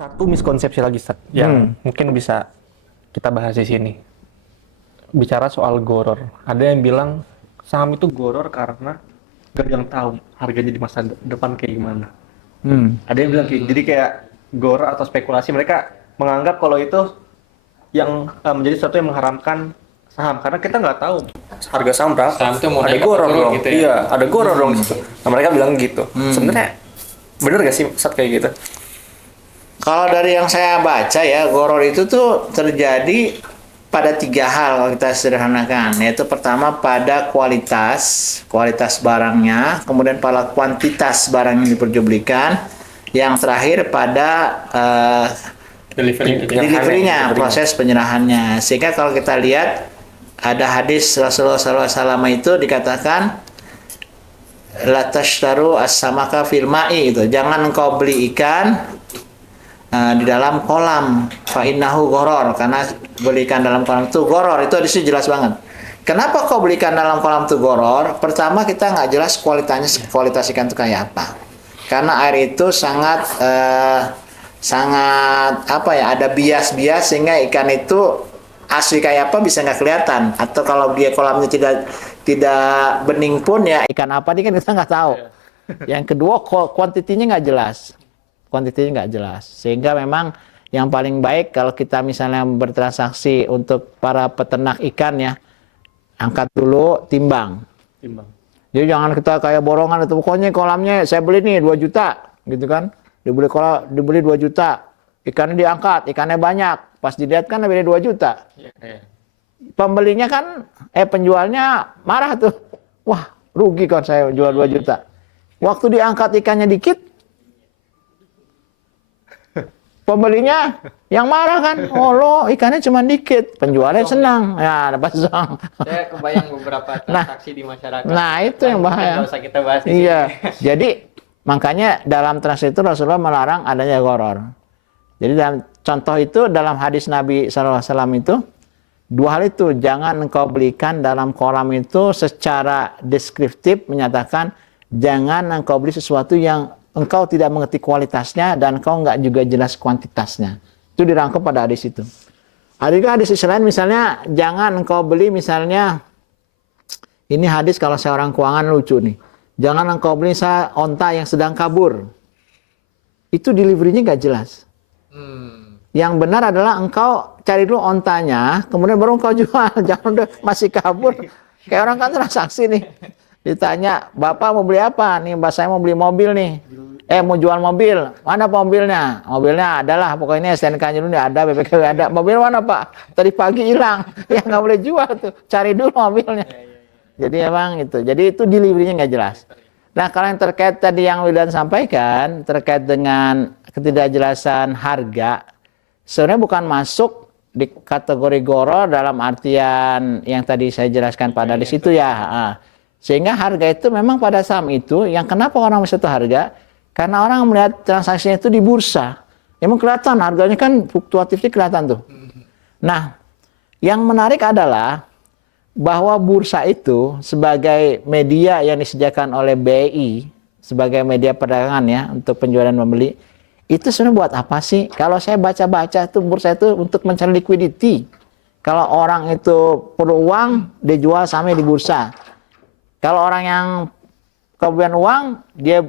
Satu miskonsepsi lagi, Sat, yang mungkin bisa kita bahas di sini. Bicara soal goror. Ada yang bilang saham itu goror karena gak ada yang tahu harganya di masa depan kayak gimana. Ada yang bilang kayak, jadi kayak goror atau spekulasi, mereka menganggap kalau itu yang menjadi sesuatu yang mengharamkan saham karena kita nggak tahu harga saham berapa. Saham tuh mau Ada naik goror apa turun dong. gitu ya? Iya, ada goror dong di situ. Nah, mereka bilang gitu. Sebenarnya bener gak sih saat kayak gitu? Kalau dari yang saya baca ya, goror itu tuh terjadi pada 3 hal kalau kita sederhanakan, yaitu pertama pada kualitas barangnya, kemudian pada kuantitas barang yang diperjualbelikan, yang terakhir pada delivery-nya, proses penyerahannya. Sehingga kalau kita lihat ada hadis Rasulullah SAW itu dikatakan la tashtaru as-samaka fil ma'i, itu jangan engkau beli ikan di dalam kolam, fa innahu goror, karena belikan dalam kolam itu goror. Itu hadisnya jelas banget. Kenapa kau belikan dalam kolam itu goror? Pertama, kita nggak jelas kualitas ikan itu kayak apa, karena air itu sangat apa ya, ada bias sehingga ikan itu asli kayak apa bisa nggak kelihatan, atau kalau dia kolamnya tidak bening pun ya ikan apa dia kan kita nggak tahu. Yang kedua, kuantitinya nggak jelas, sehingga memang yang paling baik kalau kita misalnya bertransaksi untuk para peternak ikan ya, angkat dulu timbang. Jadi jangan kita kayak borongan itu, pokoknya kolamnya saya beli nih 2 juta gitu kan, dibeli 2 juta, ikannya diangkat, ikannya banyak, pas dilihat kan lebih dari 2 juta. Pembelinya kan penjualnya marah tuh, wah rugi kan saya jual 2 juta. Waktu diangkat ikannya dikit, pembelinya yang marah kan, oh lo ikannya cuma dikit, penjualnya senang, ya dapat zong. Saya kebayang beberapa transaksi di masyarakat. Nah itu yang bahaya. Nggak usah kita bahas di Iya, sini. jadi makanya dalam transaksi itu Rasulullah melarang adanya goror. Jadi dalam contoh itu dalam hadis Nabi SAW itu 2 hal itu, jangan engkau belikan dalam kolam itu secara deskriptif menyatakan jangan engkau beli sesuatu yang engkau tidak mengerti kualitasnya dan engkau nggak juga jelas kuantitasnya. Itu dirangkum pada hadis itu. Ada juga hadis lain misalnya, jangan engkau beli misalnya, ini hadis kalau saya orang keuangan lucu nih. Jangan engkau beli onta yang sedang kabur. Itu delivery-nya nggak jelas. Yang benar adalah engkau cari dulu ontanya, kemudian baru engkau jual. Jangan udah masih kabur. Kayak orang kan transaksi nih. Ditanya, Bapak mau beli apa? Nih, Mbak saya mau beli mobil nih. Mau jual mobil. Mana mobilnya? Mobilnya adalah, pokoknya STNK-nya dulu nih ada, BPKB ada. Mobil mana Pak? Tadi pagi hilang. Ya nggak boleh jual tuh. Cari dulu mobilnya. Jadi emang itu. Jadi itu delivery-nya nggak jelas. Nah kalau yang terkait tadi yang Wildan sampaikan, terkait dengan ketidakjelasan harga, sebenarnya bukan masuk di kategori goror dalam artian yang tadi saya jelaskan pada di situ ya. Sehingga harga itu memang pada saham itu, yang kenapa orang bisa itu harga? Karena orang melihat transaksinya itu di bursa. Emang kelihatan harganya kan fluktuatifnya kelihatan tuh. Nah, yang menarik adalah bahwa bursa itu sebagai media yang disediakan oleh BI, sebagai media perdagangan ya untuk penjualan dan membeli, itu sebenarnya buat apa sih? Kalau saya baca-baca tuh bursa itu untuk mencari liquidity. Kalau orang itu perlu uang, dia jual sahamnya di bursa. Kalau orang yang kemudian uang, dia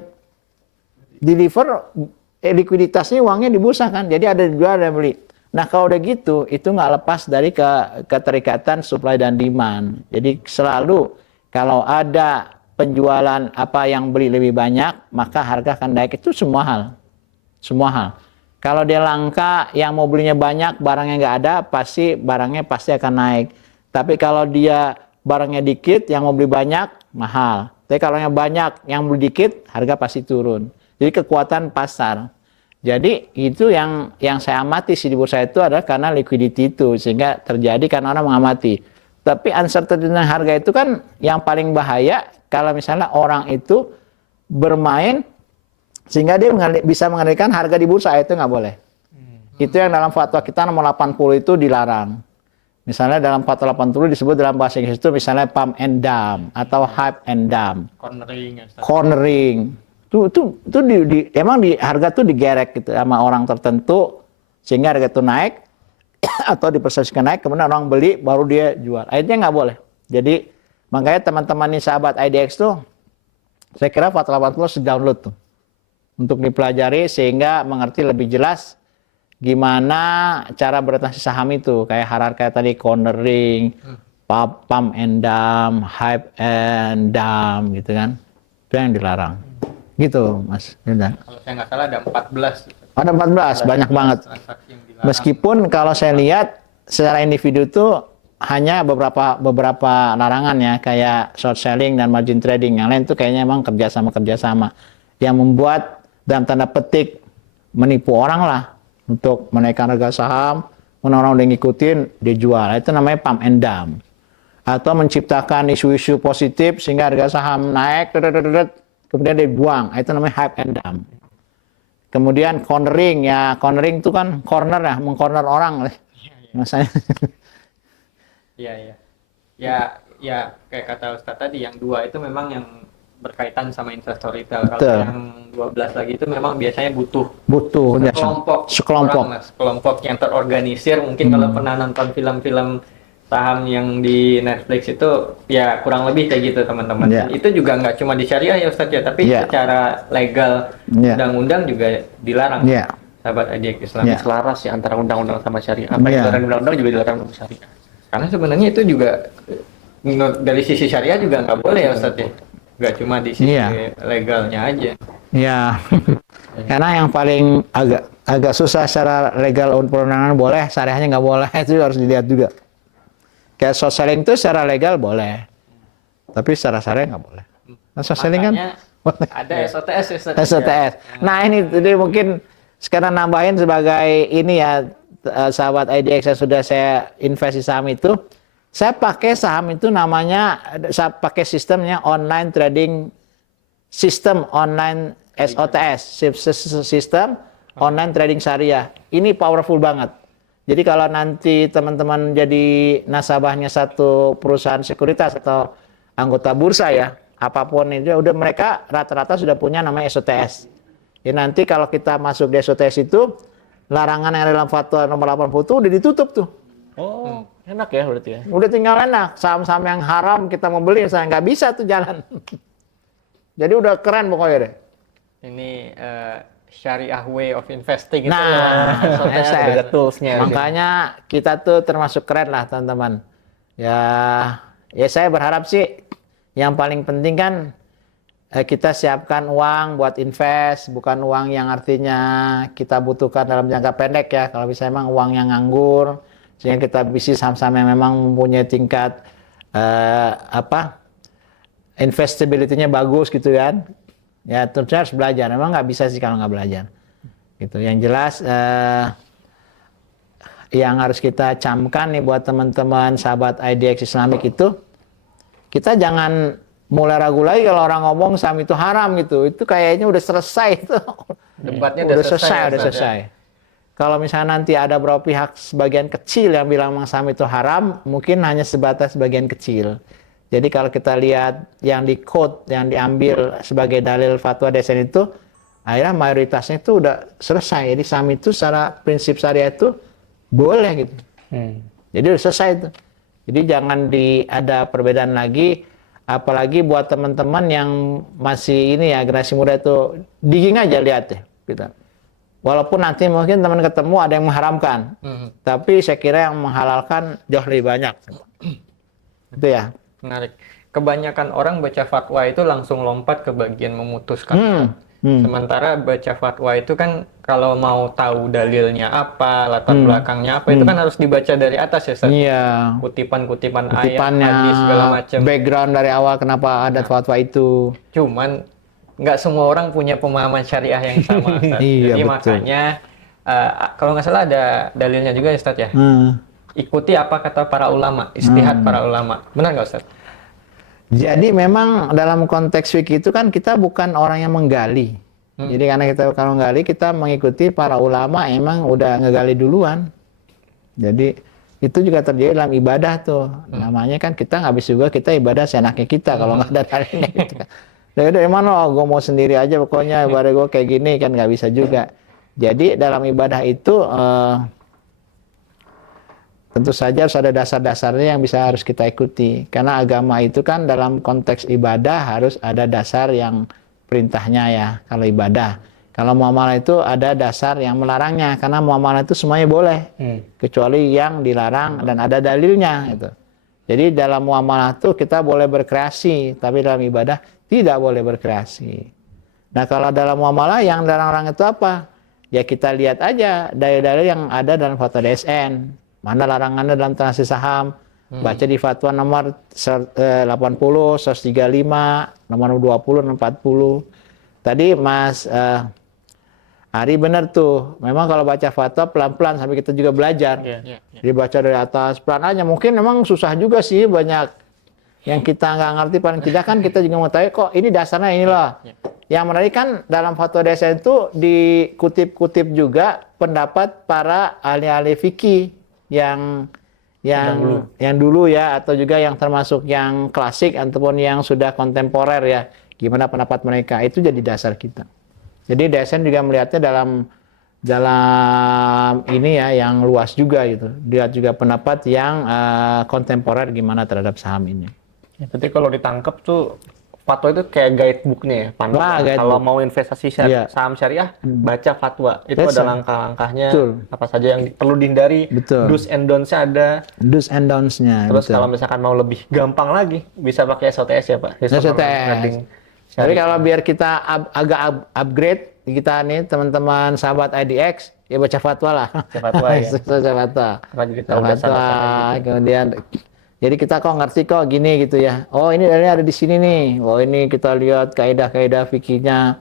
deliver likuiditasnya uangnya di bursa kan. Jadi ada jual dan beli. Nah kalau udah gitu, itu nggak lepas dari keterikatan supply dan demand. Jadi selalu kalau ada penjualan apa yang beli lebih banyak, maka harga akan naik. Itu semua hal. Kalau dia langka, yang mau belinya banyak, barangnya nggak ada, barangnya pasti akan naik. Tapi kalau dia barangnya dikit, yang mau beli banyak, mahal. Tapi kalau yang banyak, yang beli dikit, harga pasti turun. Jadi kekuatan pasar. Jadi itu yang saya amati di bursa itu adalah karena liquidity itu. Sehingga terjadi karena orang mengamati. Tapi uncertainty tentang harga itu kan yang paling bahaya kalau misalnya orang itu bermain sehingga dia bisa mengendalikan harga di bursa, itu nggak boleh. Itu yang dalam fatwa kita nomor 80 itu dilarang. Misalnya dalam fatwa 80 disebut dalam bahasa Inggris itu misalnya pump and dump atau hype and dump. Cornering. Cornering. Emang di harga tuh digerek gitu sama orang tertentu sehingga harga itu naik atau dipersepsikan naik, kemudian orang beli baru dia jual. Akhirnya nggak boleh. Jadi makanya teman-teman nih sahabat IDX tuh, saya kira Fatwa 80 harus download tuh untuk dipelajari sehingga mengerti lebih jelas gimana cara beroperasi saham itu, kayak tadi cornering, pump and dump, hype and dump gitu kan. Itu yang dilarang. Gitu, Mas Yuda. Kalau saya nggak salah ada 14. Ada 14, banyak banget. Transaksi yang dilarang. Meskipun kalau saya lihat secara individu tuh hanya beberapa larangan ya, kayak short selling dan margin trading. Yang lain tuh kayaknya emang kerjasama yang membuat dalam tanda petik menipu orang lah untuk menaikkan harga saham, orang udah ngikutin dijual. Itu namanya pump and dump. Atau menciptakan isu-isu positif sehingga harga saham naik, kemudian dibuang. Itu namanya hype and dump. Kemudian cornering itu kan corner ya, mengcorner orang. Masanya. Iya. Ya kayak kata Ustadz tadi, yang 2 itu memang yang berkaitan sama investor retail. Kalau yang 12 lagi itu memang biasanya butuh sekelompok yang terorganisir. Mungkin kalau pernah nonton film-film saham yang di Netflix itu ya kurang lebih kayak gitu teman-teman. Itu juga nggak cuma di syariah ya Ustadz ya, tapi secara legal undang-undang juga dilarang. Sahabat IDX Islam Selaras ya antara undang-undang sama syariah. Apa yang dilarang undang-undang juga dilarang sama syariah. Karena sebenarnya itu juga dari sisi syariah juga nggak boleh ya Ustadz ya. Nggak cuma di sisi legalnya aja. Iya. Karena yang paling agak susah secara legal perundangan boleh, syariahnya nggak boleh. Itu harus dilihat juga. Kayak short selling itu secara legal boleh, tapi secara syariah nggak boleh. Nah, short selling kan ada SOTS. SOTS. Nah ini jadi mungkin sekarang nambahin sebagai ini ya, sahabat IDX yang sudah saya invest di saham itu, saya pakai saham itu namanya, saya pakai sistemnya online trading system, online SOTS, sistem online trading syariah. Ini powerful banget. Jadi kalau nanti teman-teman jadi nasabahnya satu perusahaan sekuritas atau anggota bursa ya, apapun itu, udah mereka rata-rata sudah punya namanya SOTS. Ya nanti kalau kita masuk di SOTS itu, larangan yang dalam fatwa nomor 80 itu udah ditutup tuh. Oh, enak ya berarti ya? Udah tinggal enak, saham-saham yang haram kita mau beli, saya nggak bisa tuh jalan. Jadi udah keren pokoknya deh. Ini syariah way of investing itu. Nah, ada toolsnya. Makanya kita tuh termasuk keren lah teman-teman. Ya saya berharap sih yang paling penting kan kita siapkan uang buat invest, bukan uang yang artinya kita butuhkan dalam jangka pendek ya. Kalau bisa emang uang yang nganggur, sehingga kita bisa saham-saham yang memang mempunyai tingkat investability-nya bagus gitu kan. Ya tentunya harus belajar. Memang nggak bisa sih kalau nggak belajar. Gitu. Yang jelas yang harus kita camkan nih buat teman-teman sahabat IDX Islamic itu, kita jangan mulai ragu lagi kalau orang ngomong saham itu haram gitu. Itu kayaknya udah selesai itu. Debatnya udah selesai. Kalau misalnya nanti ada beberapa pihak sebagian kecil yang bilang saham itu haram, mungkin hanya sebatas sebagian kecil. Jadi kalau kita lihat yang di quote, yang diambil sebagai dalil fatwa DSN itu, akhirnya mayoritasnya itu udah selesai. Jadi saham itu secara prinsip syariah itu boleh gitu. Jadi udah selesai itu. Jadi jangan ada perbedaan lagi, apalagi buat teman-teman yang masih ini ya, generasi muda itu digging aja lihat ya. Gitu. Walaupun nanti mungkin teman ketemu ada yang mengharamkan, tapi saya kira yang menghalalkan jauh lebih banyak. Itu ya. Menarik. Kebanyakan orang baca fatwa itu langsung lompat ke bagian memutuskan. Sementara baca fatwa itu kan kalau mau tahu dalilnya apa, latar belakangnya apa, itu kan harus dibaca dari atas ya, Ustaz? Iya. Kutipan-kutipan ayat, hadis, segala macam. Background dari awal kenapa ada fatwa itu. Cuman nggak semua orang punya pemahaman syariah yang sama, Ustaz. Iya, Jadi betul. makanya kalau nggak salah ada dalilnya juga ya, Ustaz ya. Ikuti apa kata para ulama, istihad para ulama. Benar nggak, Ustaz? Jadi memang dalam konteks fikih itu kan kita bukan orang yang menggali. Jadi karena kita kalau menggali, kita mengikuti para ulama emang udah ngegali duluan. Jadi itu juga terjadi dalam ibadah tuh. Namanya kan kita nggak bisa juga kita ibadah seenaknya kita kalau nggak ada dalilnya gitu kan. Dari mana? Gue mau sendiri aja pokoknya, ibadah gue kayak gini kan nggak bisa juga. Jadi dalam ibadah itu tentu saja harus ada dasar-dasarnya yang harus kita ikuti. Karena agama itu kan dalam konteks ibadah harus ada dasar yang perintahnya ya, kalau ibadah. Kalau muamalah itu ada dasar yang melarangnya, karena muamalah itu semuanya boleh, kecuali yang dilarang dan ada dalilnya. Gitu. Jadi dalam muamalah itu kita boleh berkreasi, tapi dalam ibadah tidak boleh berkreasi. Nah kalau dalam muamalah yang dilarang itu apa? Ya kita lihat aja dalil-dalil yang ada dalam fatwa DSN. Mana larangannya dalam transaksi saham? Baca di fatwa nomor 80, 135, nomor 20, nomor 40. Tadi Mas Ari benar tuh. Memang kalau baca fatwa pelan-pelan sampai kita juga belajar. Dibaca dari atas pelan aja. Mungkin memang susah juga sih, banyak yang kita nggak ngerti. Paling tidak kan kita juga mau tahu kok ini dasarnya ini loh. Yang menarik kan dalam fatwa DSN itu dikutip-kutip juga pendapat para ahli-ahli fikih yang dulu ya, atau juga yang termasuk yang klasik ataupun yang sudah kontemporer ya, gimana pendapat mereka, itu jadi dasar kita. Jadi DSN juga melihatnya dalam ini ya yang luas juga gitu, lihat juga pendapat yang kontemporer gimana terhadap saham ini. Ya, berarti kalau ditangkap tuh fatwa itu kayak guidebooknya ya, kalau mau investasi saham syariah, baca fatwa. Itu ada langkah-langkahnya, apa saja yang perlu dihindari, do's and don'ts-nya ada. Do's and don'ts-nya. Terus kalau misalkan mau lebih gampang lagi, bisa pakai SOTS ya Pak? SOTS. Jadi kalau biar kita agak upgrade, kita nih teman-teman sahabat IDX, ya baca fatwa lah. Baca fatwa ya? Baca fatwa. Kemudian jadi kita kok ngerti kok gini gitu ya. Oh ini dalilnya ada di sini nih. Oh ini kita lihat kaidah-kaidah fikihnya.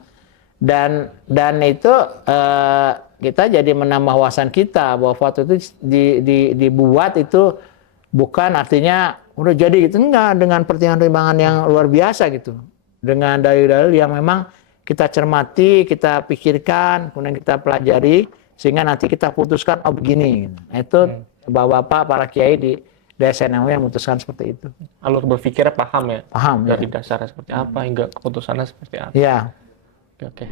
Dan itu kita jadi menambah wawasan kita bahwa fatwa itu dibuat itu bukan artinya udah jadi gitu, enggak, dengan pertimbangan yang luar biasa gitu. Dengan dalil-dalil yang memang kita cermati, kita pikirkan, kemudian kita pelajari sehingga nanti kita putuskan oh begini. Nah, itu bapak-bapak para kiai di DSN yang memutuskan seperti itu. Alur berpikirnya paham ya? Paham. Dari dasarnya seperti apa hingga keputusannya seperti apa? Iya. Oke.